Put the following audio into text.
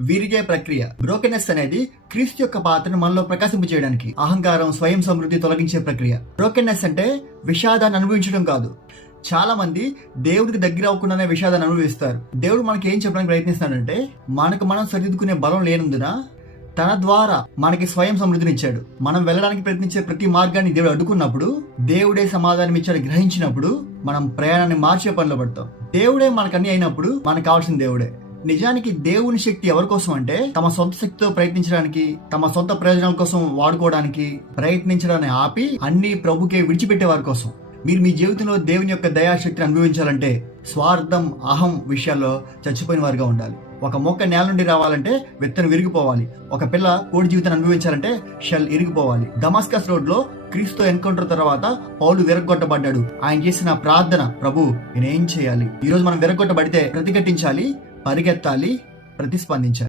విరిగే ప్రక్రియ. బ్రోకెనెస్ అనేది క్రీస్తు యొక్క పాత్రను మనలో ప్రకాశింపజేయడానికి, అహంకారం, స్వయం సమృద్ధి తొలగించే ప్రక్రియ. బ్రోకెనెస్ అంటే విషాదాన్ని అనుభవించడం కాదు. చాలా మంది దేవుడికి దగ్గర అవ్వకుండానే విషాదాన్ని అనుభవిస్తారు. దేవుడు మనకి ఏం చెప్పడానికి ప్రయత్నిస్తున్నాడంటే, మనకు మనం సరిదిద్దుకునే బలం లేనందున తన ద్వారా మనకి స్వయం సమృద్ధినిచ్చాడు. మనం వెళ్ళడానికి ప్రయత్నించే ప్రతి మార్గాన్ని దేవుడు అడ్డుకున్నప్పుడు, దేవుడే సమాధానం ఇచ్చాడు గ్రహించినప్పుడు మనం ప్రయాణాన్ని మార్చే పనిలో పడతాం. దేవుడే మనకన్నీ అయినప్పుడు మనకు కావాల్సిన దేవుడే. నిజానికి దేవుని శక్తి ఎవరి కోసం అంటే, తమ సొంత శక్తితో ప్రయత్నించడానికి, తమ సొంత ప్రయోజనాల కోసం వాడుకోవడానికి ప్రయత్నించడాన్ని ఆపి అన్ని ప్రభుకే విడిచిపెట్టే వారి కోసం. మీరు మీ జీవితంలో దేవుని యొక్క దయాశక్తిని అనుభవించాలంటే స్వార్థం, అహం విషయాల్లో చచ్చిపోయిన వారిగా ఉండాలి. ఒక మొక్క నేల నుండి రావాలంటే విత్తనం విరిగిపోవాలి. ఒక పిల్ల కోడి జీవితాన్ని అనుభవించాలంటే షెల్ ఇరిగిపోవాలి. దమాస్కస్ రోడ్ లో క్రీస్తుతో ఎన్కౌంటర్ తర్వాత పౌలు విరగొట్టబడ్డాడు. ఆయన చేసిన ప్రార్థన, ప్రభు నేనేం చేయాలి? ఈ రోజు మనం విరగొట్టబడితే ప్రతిఘటించాలి, పరిగెత్తాలి, ప్రతిస్పందించాలి.